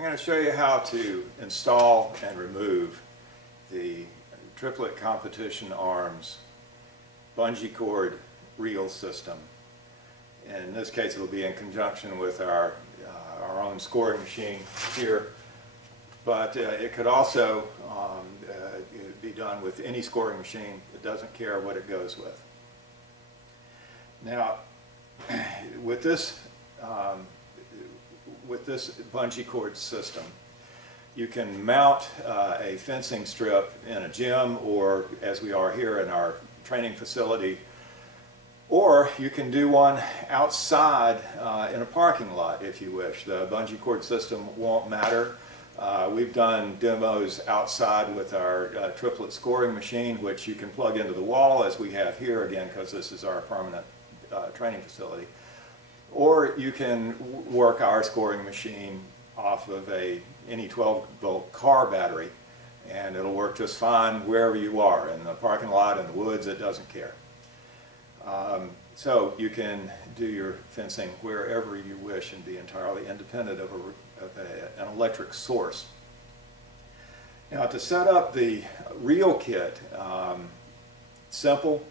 I'm going to show you how to install and remove the triplet competition arms bungee cord reel system. In this case, it will be in conjunction with our own scoring machine here, but it could also be done with any scoring machine. It doesn't care what it goes with. Now, with this bungee cord system, you can mount a fencing strip in a gym, or as we are here in our training facility, or you can do one outside in a parking lot if you wish. The bungee cord system won't matter. We've done demos outside with our triplet scoring machine, which you can plug into the wall as we have here, again, because this is our permanent training facility. Or you can work our scoring machine off of any 12-volt car battery, and it'll work just fine wherever you are, in the parking lot, in the woods, it doesn't care. So you can do your fencing wherever you wish and be entirely independent of an electric source. Now, to set up the reel kit, simple.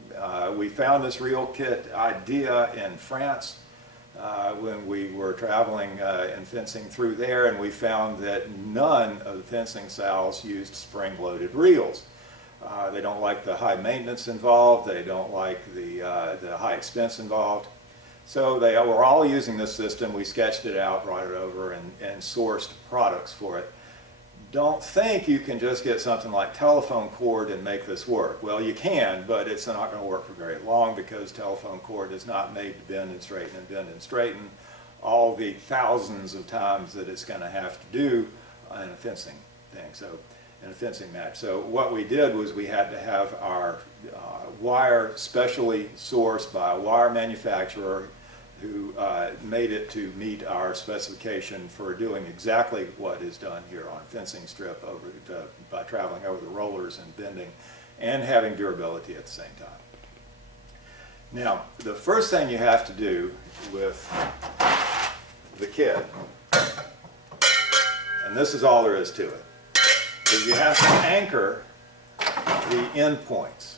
We found this reel kit idea in France when we were traveling and fencing through there, and we found that none of the fencing styles used spring-loaded reels. They don't like the high maintenance involved, they don't like the high expense involved. So they were all using this system. We sketched it out, brought it over, and sourced products for it. Don't think you can just get something like telephone cord and make this work. Well, you can, but it's not going to work for very long, because telephone cord is not made to bend and straighten all the thousands of times that it's going to have to do in a fencing thing. So, in a fencing match. So what we did was we had to have our wire specially sourced by a wire manufacturer who made it to meet our specification for doing exactly what is done here on a fencing strip by traveling over the rollers and bending and having durability at the same time. Now, the first thing you have to do with the kit, and this is all there is to it, is you have to anchor the end points.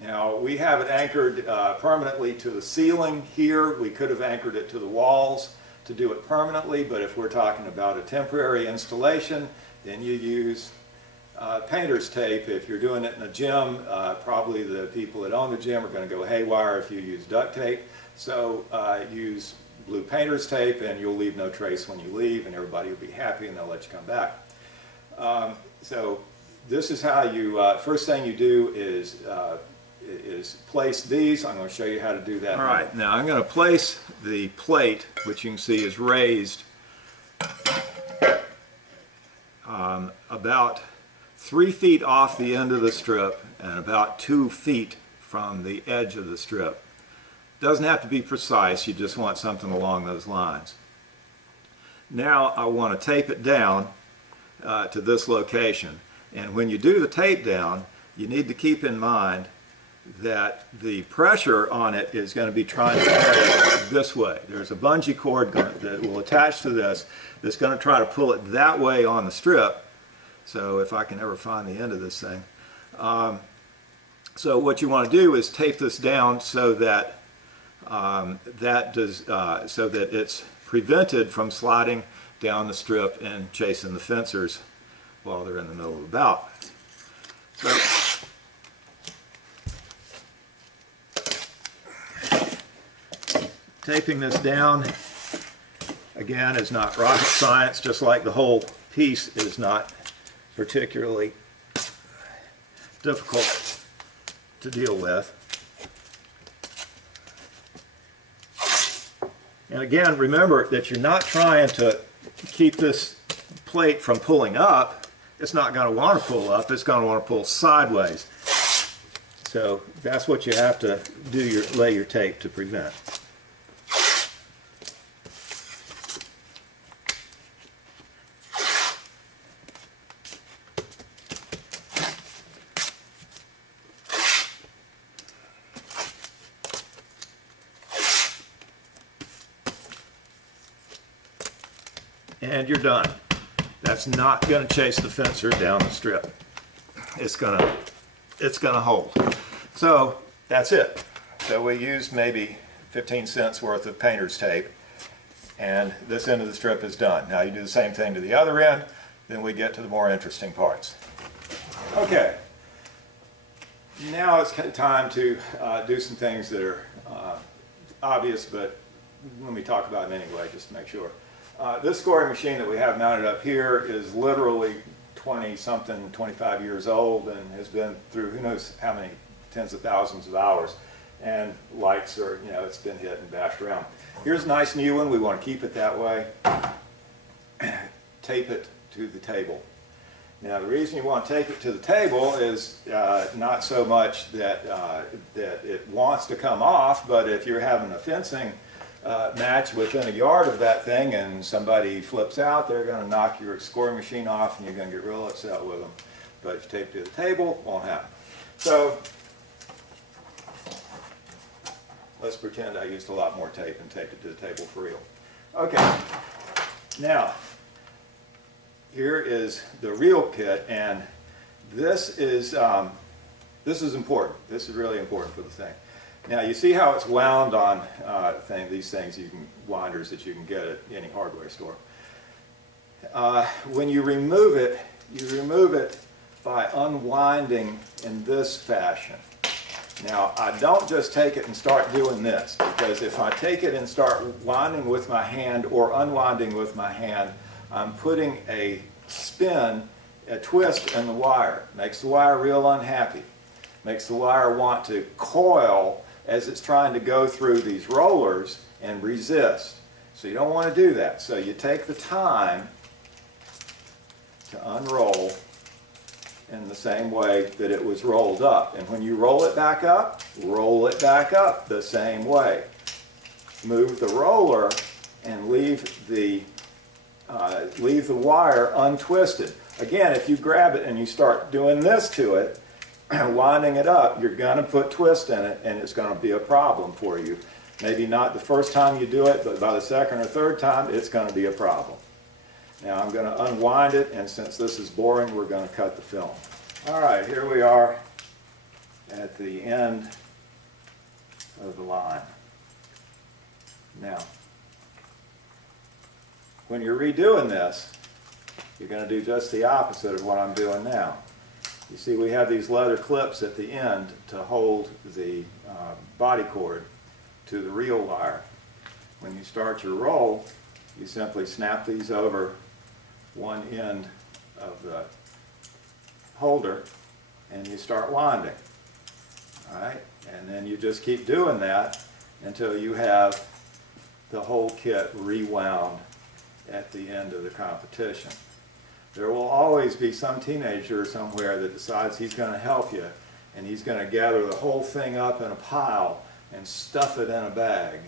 Now, we have it anchored permanently to the ceiling here. We could have anchored it to the walls to do it permanently, but if we're talking about a temporary installation, then you use painter's tape. If you're doing it in a gym, probably the people that own the gym are going to go haywire if you use duct tape. So use blue painter's tape, and you'll leave no trace when you leave, and everybody will be happy, and they'll let you come back. So this is how you, first thing you do is place these. I'm going to show you how to do that. All right, now I'm going to place the plate, which you can see is raised about 3 feet off the end of the strip and about 2 feet from the edge of the strip. Doesn't have to be precise, you just want something along those lines. Now I want to tape it down to this location, and when you do the tape down, you need to keep in mind that the pressure on it is going to be trying to carry this way. There's a bungee cord that will attach to this that's going to try to pull it that way on the strip. So if I can ever find the end of this thing. So what you want to do is tape this down so that so that it's prevented from sliding down the strip and chasing the fencers while they're in the middle of the bout. So, taping this down, again, is not rocket science, just like the whole piece is not particularly difficult to deal with. And again, remember that you're not trying to keep this plate from pulling up. It's not going to want to pull up, it's going to want to pull sideways. So that's what you have to do, lay your tape to prevent. And you're done. That's not going to chase the fencer down the strip. It's going to hold. So that's it. So we used maybe 15 cents worth of painter's tape, and this end of the strip is done. Now you do the same thing to the other end, then we get to the more interesting parts. Okay, now it's time to do some things that are obvious, but when we talk about them anyway, just to make sure. This scoring machine that we have mounted up here is literally 20-something, 25 years old, and has been through who knows how many tens of thousands of hours. And lights are, you know, it's been hit and bashed around. Here's a nice new one. We want to keep it that way. Tape it to the table. Now, the reason you want to tape it to the table is not so much that, that it wants to come off, but if you're having a fencing match within a yard of that thing and somebody flips out, they're going to knock your scoring machine off and you're going to get real upset with them. But if you tape it to the table, it won't happen. So let's pretend I used a lot more tape and taped it to the table for real. Okay, now here is the real kit, and this is important. This is really important for the thing. Now you see how it's wound on these things, winders that you can get at any hardware store. When you remove it by unwinding in this fashion. Now, I don't just take it and start doing this, because if I take it and start winding with my hand or unwinding with my hand, I'm putting a spin, a twist in the wire. Makes the wire real unhappy. Makes the wire want to coil as it's trying to go through these rollers and resist. So you don't want to do that. So you take the time to unroll in the same way that it was rolled up. And when you roll it back up the same way. Move the roller and leave the wire untwisted. Again, if you grab it and you start doing this to it, winding it up, you're going to put twist in it, and it's going to be a problem for you. Maybe not the first time you do it, but by the second or third time, it's going to be a problem. Now I'm going to unwind it, and since this is boring, we're going to cut the film. All right, here we are at the end of the line. Now, when you're redoing this, you're going to do just the opposite of what I'm doing now. You see, we have these leather clips at the end to hold the body cord to the reel wire. When you start your roll, you simply snap these over one end of the holder and you start winding. All right? And then you just keep doing that until you have the whole kit rewound at the end of the competition. There will always be some teenager somewhere that decides he's going to help you, and he's going to gather the whole thing up in a pile and stuff it in a bag,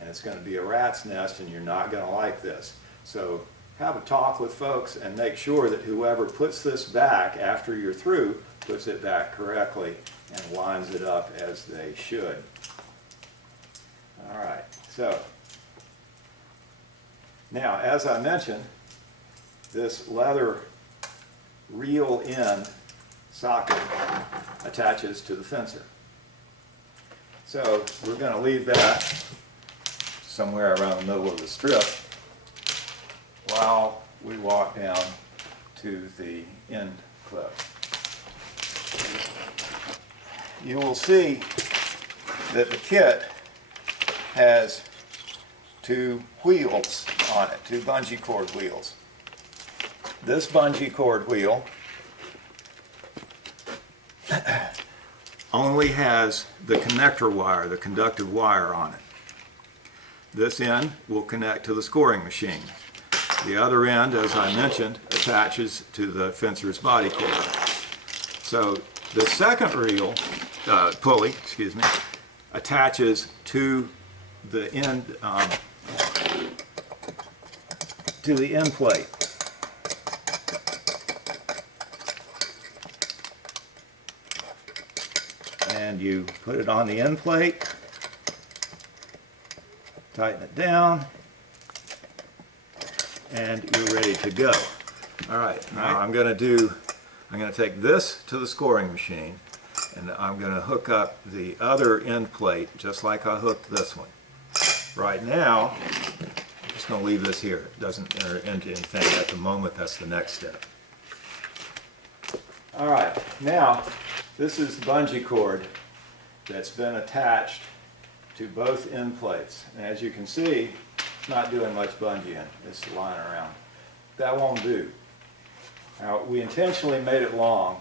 and it's going to be a rat's nest, and you're not going to like this. So have a talk with folks and make sure that whoever puts this back after you're through puts it back correctly and winds it up as they should. All right, so now, as I mentioned, this leather reel end socket attaches to the fencer. So we're going to leave that somewhere around the middle of the strip while we walk down to the end clip. You will see that the kit has two wheels on it, two bungee cord wheels. This bungee cord wheel only has the connector wire, the conductive wire on it. This end will connect to the scoring machine. The other end, as I mentioned, attaches to the fencer's body cord. So the second reel, pulley, attaches to the end plate. And you put it on the end plate, tighten it down, and you're ready to go. All right, now I'm going to take this to the scoring machine, and I'm going to hook up the other end plate just like I hooked this one. Right now, I'm just going to leave this here. It doesn't enter into anything at the moment. That's the next step. All right, now this is the bungee cord that's been attached to both end plates. And as you can see, it's not doing much bungeeing. It's lying around. That won't do. Now, we intentionally made it long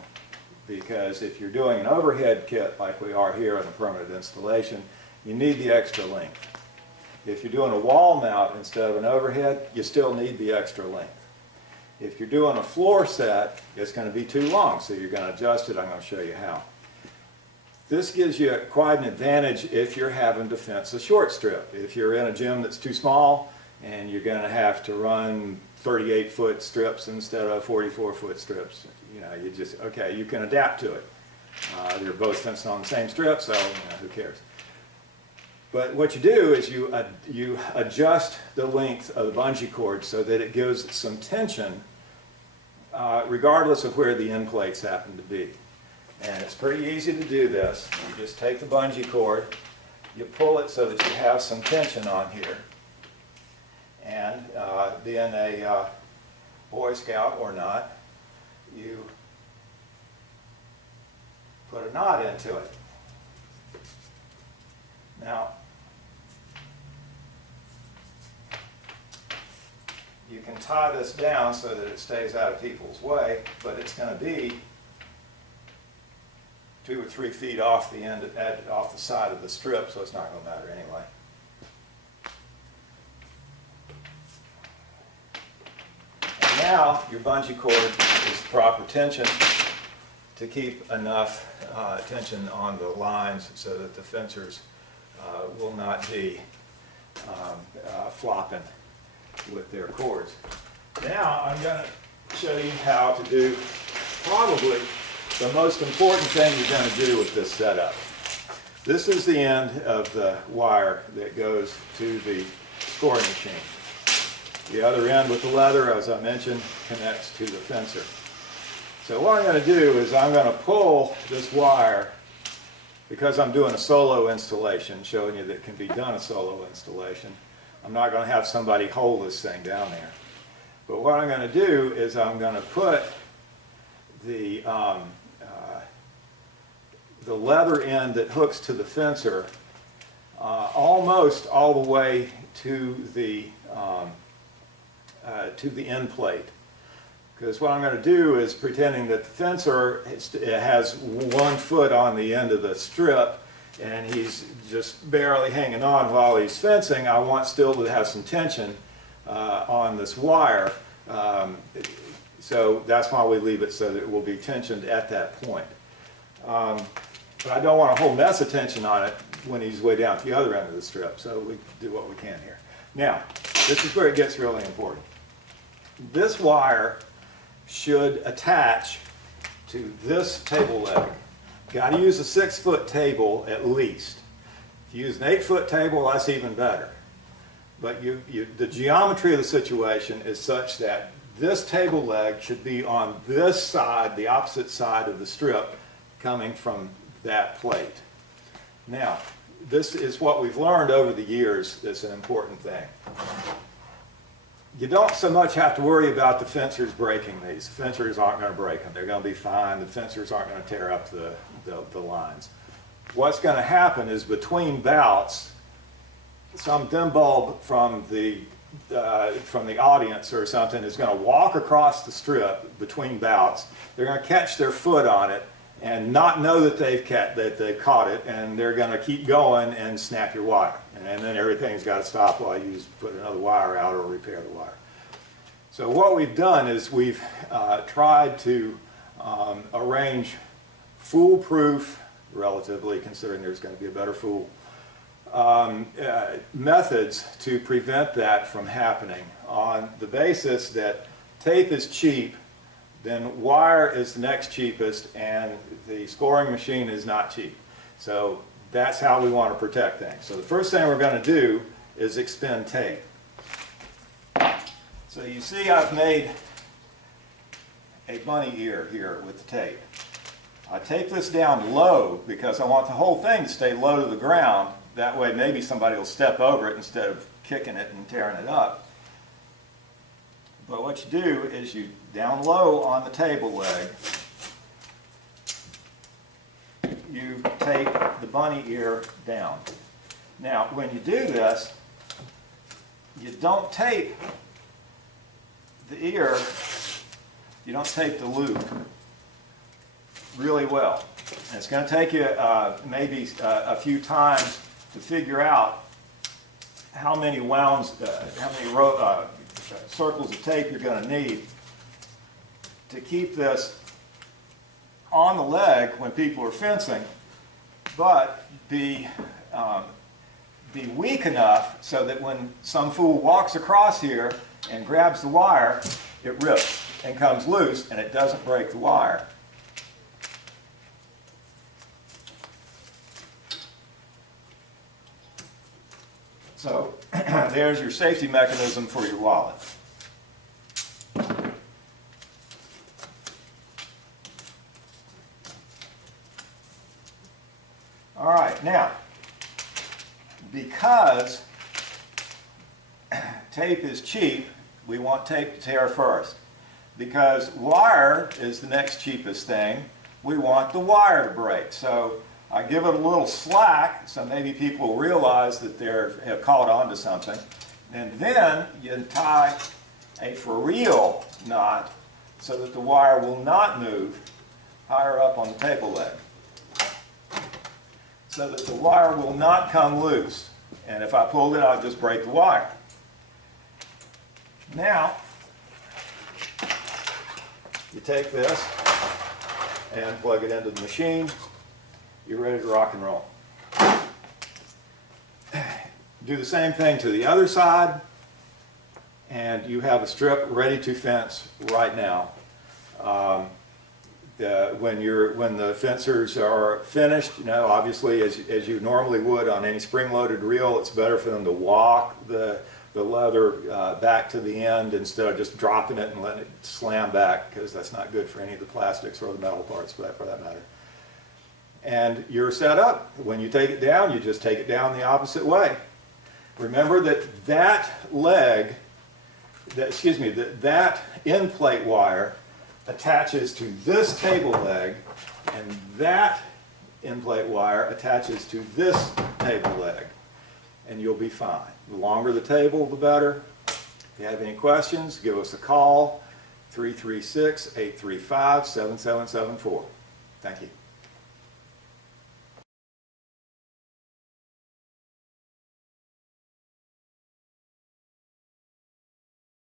because if you're doing an overhead kit like we are here in a permanent installation, you need the extra length. If you're doing a wall mount instead of an overhead, you still need the extra length. If you're doing a floor set, it's going to be too long, so you're going to adjust it. I'm going to show you how. This gives you quite an advantage if you're having to fence a short strip. If you're in a gym that's too small and you're going to have to run 38-foot strips instead of 44-foot strips, you just, okay, you can adapt to it. They're both fencing on the same strip, so who cares? But what you do is you adjust the length of the bungee cord so that it gives some tension regardless of where the end plates happen to be. And it's pretty easy to do this. You just take the bungee cord, you pull it so that you have some tension on here. And being a Boy Scout or not, you put a knot into it. Now, you can tie this down so that it stays out of people's way, but it's going to be 2 or 3 feet off the end, off the side of the strip, so it's not going to matter anyway. And now your bungee cord is the proper tension to keep enough tension on the lines so that the fencers will not be flopping with their cords. Now I'm going to show you how to do probably the most important thing you're going to do with this setup. This is the end of the wire that goes to the scoring machine. The other end with the leather, as I mentioned, connects to the fencer. So what I'm going to do is I'm going to pull this wire, because I'm doing a solo installation, showing you that it can be done a solo installation. I'm not going to have somebody hold this thing down there. But what I'm going to do is I'm going to put the leather end that hooks to the fencer almost all the way to the end plate. Because what I'm going to do is, pretending that the fencer has 1 foot on the end of the strip and he's just barely hanging on while he's fencing, I want still to have some tension on this wire. So that's why we leave it so that it will be tensioned at that point. But I don't want a whole mess of tension on it when he's way down at the other end of the strip, so we do what we can here. Now, this is where it gets really important. This wire should attach to this table leg. Got to use a 6-foot table at least. If you use an 8-foot table, that's even better. But the geometry of the situation is such that this table leg should be on this side, the opposite side of the strip, coming from that plate. Now, this is what we've learned over the years that's an important thing. You don't so much have to worry about the fencers breaking these. The fencers aren't going to break them. They're going to be fine. The fencers aren't going to tear up the lines. What's going to happen is, between bouts, some dim bulb from the audience or something is going to walk across the strip between bouts. They're going to catch their foot on it and not know that they've caught it, and they're going to keep going and snap your wire. And then everything's got to stop while you put another wire out or repair the wire. So what we've done is we've tried to arrange foolproof, relatively, considering there's going to be a better fool, methods to prevent that from happening, on the basis that tape is cheap, then wire is the next cheapest, and the scoring machine is not cheap. So that's how we want to protect things. So the first thing we're going to do is expend tape. So you see I've made a bunny ear here with the tape. I tape this down low because I want the whole thing to stay low to the ground. That way maybe somebody will step over it instead of kicking it and tearing it up. But what you do is you down low on the table leg, you tape the bunny ear down. Now when you do this, you don't tape the ear, you don't tape the loop really well. And it's going to take you maybe a few times to figure out how many wounds, how many circles of tape you're going to need to keep this on the leg when people are fencing, but be weak enough so that when some fool walks across here and grabs the wire, it rips and comes loose and it doesn't break the wire. So there's your safety mechanism for your wallet. All right, now, because tape is cheap, we want tape to tear first. Because wire is the next cheapest thing, we want the wire to break. So I give it a little slack so maybe people will realize that they have caught on to something. And then you tie a for real knot so that the wire will not move higher up on the table leg. So that the wire will not come loose. And if I pulled it, I'll just break the wire. Now, you take this and plug it into the machine. You're ready to rock and roll. Do the same thing to the other side, and you have a strip ready to fence right now. When the fencers are finished, you know, obviously as you normally would on any spring-loaded reel, it's better for them to walk the leather back to the end instead of just dropping it and letting it slam back, because that's not good for any of the plastics or the metal parts for that matter. And you're set up. When you take it down, you just take it down the opposite way. Remember that that leg, that end plate wire attaches to this table leg, and that end plate wire attaches to this table leg, and you'll be fine. The longer the table, the better. If you have any questions, give us a call, 336-835-7774. Thank you.